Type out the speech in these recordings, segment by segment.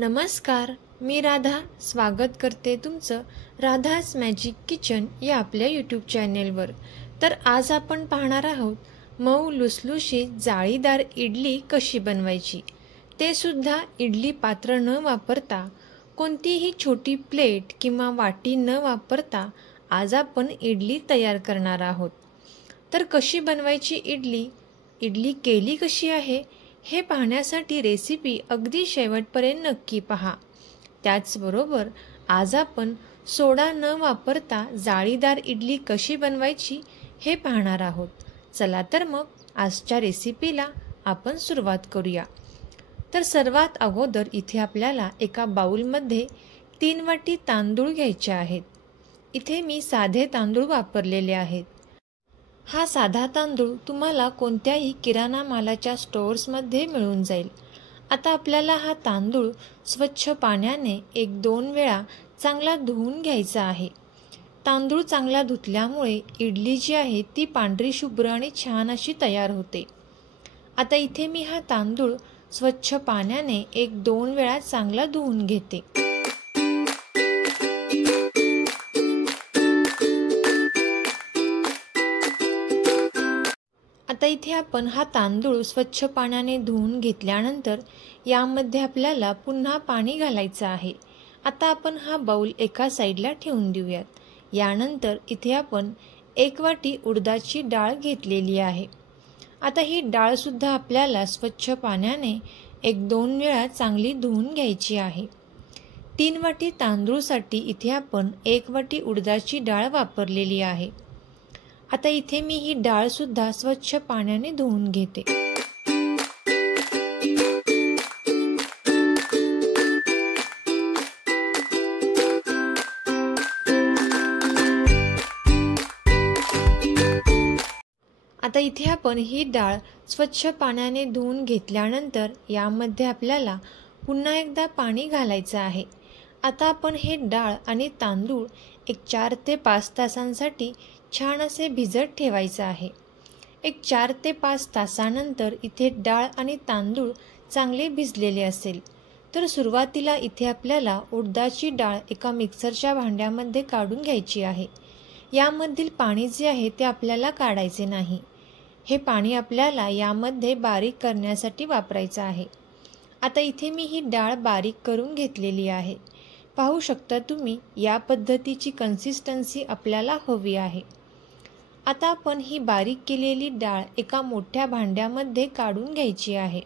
नमस्कार, मी राधा स्वागत करते तुमचं राधास मॅजिक किचन या आपल्या यूट्यूब चॅनेलवर। तर आज आपण पाहणार आहोत मऊ लुसलुशीत जाळीदार इडली कशी बनवायची, ते सुद्धा इडली पात्र न वापरता, कोणतीही छोटी प्लेट किंवा वाटी न वापरता आज आपण इडली तयार करणार आहोत। तर कशी बनवायची इडली केली कशी आहे हे पाहण्यासाठी रेसिपी अगदी शेवटपर्यंत नक्की पहा। त्याचबरोबर आज आपण सोडा न वापरता जाळीदार इडली कशी बनवायची हे पाहणार आहोत। चला तर मग आजच्या रेसिपीला आपण सुरुवात करूया। तर सर्वात अगोदर इथे आपल्याला एका बाउलमध्ये 3 वाटी तांदूळ घ्यायचे आहेत। इथे मी साधे तांदूळ वापरलेले आहेत। हा साधा तांदूळ तुम्हाला कोणत्याही किराणा मालाच्या स्टोअर्समध्ये मिळून जाईल। आता आपल्याला हा तांदूळ स्वच्छ पाण्याने 1-2 वेळा चांगला धुवून घ्यायचा आहे। तांदूळ चांगला धुतल्यामुळे इडली जी आहे ती पांढरी शुभ्र आणि छान अशी तयार होते। आता इथे मी हा तांदूळ स्वच्छ पाण्याने 1-2 वेळा चांगला धुवून घेते। आता इथे आपण हा तांदूळ स्वच्छ पाण्याने धुवून घेतल्यानंतर यामध्ये आपल्याला पुन्हा पाणी घालायचं आहे। आता आपण हा बाउल एका साईडला ठेवून देऊयात। यानंतर इथे आपण 1 वाटी उडदाची डाळ घेतलेली आहे। आता ही डाळ सुद्धा आपल्याला स्वच्छ पाण्याने 1-2 वेळा चांगली धुवून घ्यायची आहे। 3 वाटी तांदूळसाठी इथे आपण 1 वाटी उडदाची डाळ वापरलेली आहे। आता इथे मी ही डाळ सुद्धा स्वच्छ पाण्याने धुवून घेते। आता इथे आपण ही डाळ स्वच्छ पाण्याने धुवून घेतल्यानंतर यामध्ये आपल्याला पुन्हा एकदा पाणी घालायचं आहे। आता आपण हे डाळ आणि तांदूळ 4 ते 5 तासांसाठी छान असे भिजत ठेवायचं आहे। 4 ते 5 तासानंतर इथे डाळ आणि तांदूळ चांगले भिजलेले असेल तर सुरुवातीला इथे आपल्याला उडदाची डाळ एका मिक्सरच्या भांड्यामध्ये काढून घ्यायची आहे। यामधील पाणी जे आहे ते आपल्याला काढायचे नाही। हे पाणी आपल्याला यामध्ये बारीक करण्यासाठी वापरायचं आहे। आता इथे मी ही डाळ बारीक करून घेतलेली आहे। पाहू शकता तुम्ही या पद्धतीची कन्सिस्टन्सी आपल्याला हवी आहे। आता आपण ही बारीक केलेली डाळ एका मोठ्या भांड्यामध्ये काढून घ्यायची आहे।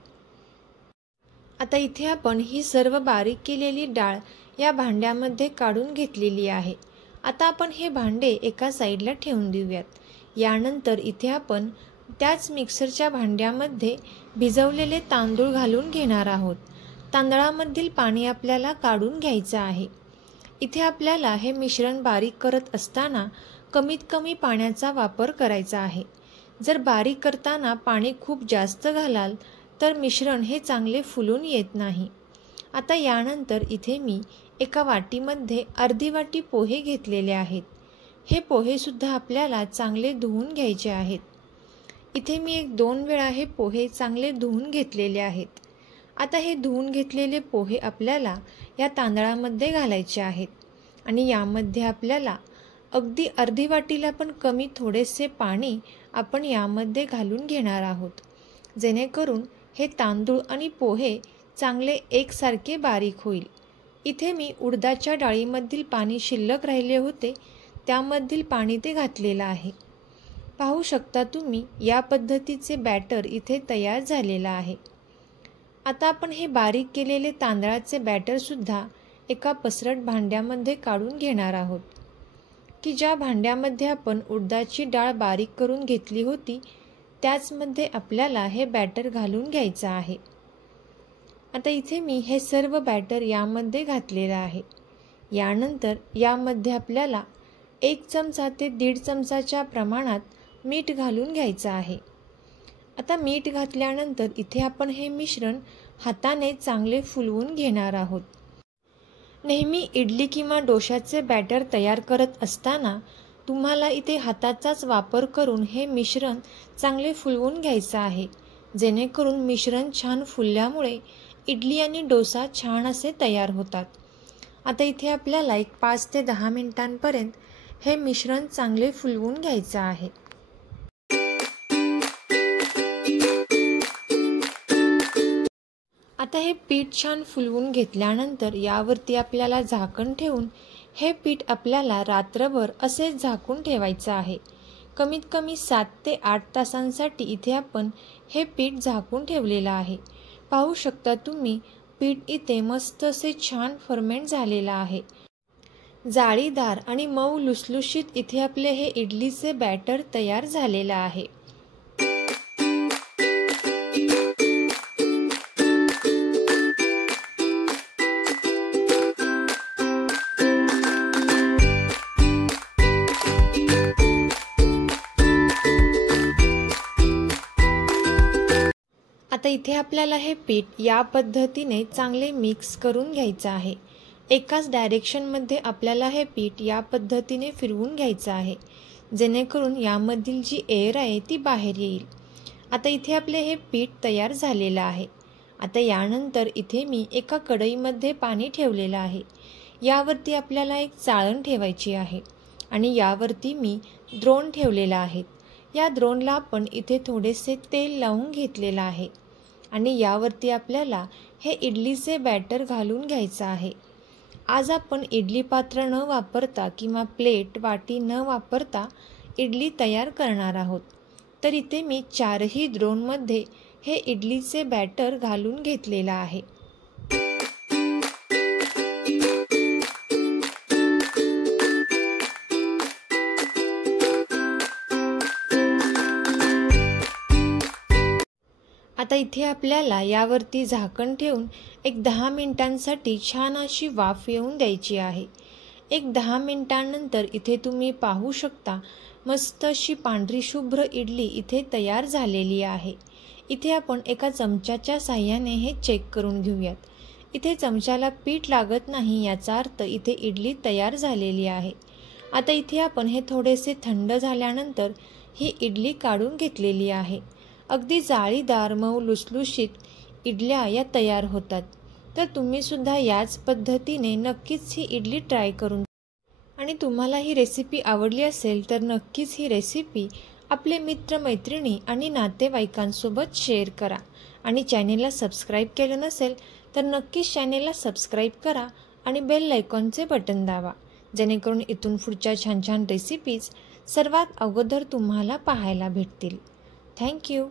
आता इथे आपण ही सर्व बारीक केलेली डाळ या भांड्यामध्ये काढून घेतलेली आहे। आता आपण हे भांडे एका साईडला ठेवून देऊयात। यानंतर इथे आपण त्याच मिक्सरच्या भांड्यामध्ये भिजवलेले तांदूळ घालून घेणार आहोत। तांदळामधील पाणी आपल्याला काढून घ्यायचं आहे। इथे आपल्याला हे मिश्रण बारीक करत असताना कमीत कमी पाण्याचा वापर करायचा आहे। जर बारीक करताना पाणी खूप जास्त घालाल तर मिश्रण हे चांगले फुलून येत नाही। आता यानंतर इथे मी एका वाटीमध्ये अर्धी वाटी पोहे घेतलेले आहेत। हे पोहे सुद्धा आपल्याला चांगले धुवून घ्यायचे आहेत। इथे मी 1-2 वेळा हे पोहे चांगले धुवून घेतलेले आहेत। आता हे धुवून घेतलेले पोहे आपल्याला या तांदळामध्ये घालायचे आहेत आणि यामध्ये आपल्याला अगदी अर्धी वाटीला पण कमी थोडेसे पाणी आपण यामध्ये घालून घेणार आहोत, जेणेकरून हे तांदूळ आणि पोहे चांगले एकसारखे बारीक होईल। इथे मी उडदाच्या डाळीमधील पाणी शिल्लक राहिले होते त्यामधील पाणी ते घातलेलं आहे। पाहू शकता तुम्ही या पद्धतीचे बॅटर इथे तयार झालेलं आहे। आता आपण हे बारीक केलेले तांदळाचे बॅटर सुद्धा एका पसरट भांड्यामध्ये काढून घेणार आहोत, की ज्या भांड्यामध्ये आपण उडदाची डाळ बारीक करून घेतली होती त्याचमध्ये आपल्याला हे बॅटर घालून घ्यायचं आहे। आता इथे मी हे सर्व बॅटर यामध्ये घातलेलं आहे। यानंतर यामध्ये आपल्याला 1 चमचा ते 1.5 चमचाच्या प्रमाणात मीठ घालून घ्यायचं आहे। आता मीठ घातल्यानंतर इथे आपण हे मिश्रण हाताने चांगले फुलवून घेणार आहोत। नेहमी इडली किंवा डोशाचे बॅटर तयार करत असताना तुम्हाला इथे हाताचाच वापर करून हे मिश्रण चांगले फुलवून घ्यायचं आहे, जेणेकरून मिश्रण छान फुलल्यामुळे इडली आणि डोसा छान असे तयार होतात। आता इथे आपल्याला एक 5 ते 10 मिनिटांपर्यंत हे मिश्रण चांगले फुलवून घ्यायचं आहे। आता हे पीठ छान फुलवून घेतल्यानंतर यावरती आपल्याला झाकण ठेवून हे पीठ आपल्याला रात्रभर असेच झाकून ठेवायचं आहे। कमीत कमी 7 ते 8 तासांसाठी इथे आपण हे पीठ झाकून ठेवलेलं आहे। पाहू शकता तुम्ही पीठ इथे मस्त असे छान फर्मेंट झालेलं आहे। जाळीदार आणि मऊ लुसलुशीत इथे आपले हे इडलीचे बॅटर तयार झालेलं आहे। आता इथे आपल्याला हे पीठ या पद्धतीने चांगले मिक्स करून घ्यायचं आहे। एकाच डायरेक्शनमध्ये आपल्याला हे पीठ या पद्धतीने फिरवून घ्यायचं आहे, जेणेकरून यामधील जी एअर आहे ती बाहेर येईल। आता इथे आपले हे पीठ तयार झालेलं आहे। आता यानंतर इथे मी एका कढईमध्ये पाणी ठेवलेलं आहे। यावरती आपल्याला एक चाळण ठेवायची आहे आणि यावरती मी द्रोण ठेवलेला आहे। या द्रोणला आपण इथे थोडेसे तेल लावून घेतलेलं आहे आणि यावरती आपल्याला हे इडलीचे बॅटर घालून घ्यायचं आहे। आज आपण इडली पात्र न वापरता किंवा प्लेट वाटी न वापरता इडली तयार करणार आहोत। तर इथे मी 4ही द्रोणमध्ये हे इडलीचे बॅटर घालून घेतलेलं आहे। आता इथे आपल्याला यावरती झाकण ठेवून एक 10 मिनिटांसाठी छान अशी वाफ येऊन द्यायची आहे। एक 10 मिनिटांनंतर इथे तुम्ही पाहू शकता मस्त अशी पांढरी शुभ्र इडली इथे तयार झालेली आहे। इथे आपण एका चमच्याच्या साहाय्याने हे चेक करून घेऊयात। इथे चमच्याला पीठ लागत नाही, याचा अर्थ इथे इडली तयार झालेली आहे। आता इथे आपण हे थोडेसे थंड झाल्यानंतर ही इडली काढून घेतलेली आहे। अगदी जाळीदार मऊ लुसलुशीत इडल्या या तयार होतात। तर तुम्ही सुद्धा याच पद्धतीने नक्कीच ही इडली ट्राय करून आणि तुम्हाला ही रेसिपी आवडली असेल तर नक्कीच ही रेसिपी आपले मित्र मैत्रिणी आणि नातेवाईकांसोबत शेअर करा आणि चॅनेलला सबस्क्राईब केलं नसेल तर नक्कीच चॅनेलला सबस्क्राईब करा आणि बेल आयकॉनचे बटन दाबा, जेणेकरून इथून पुढच्या छान छान रेसिपीज सर्वात अगोदर तुम्हाला पाहायला भेटतील। Thank you.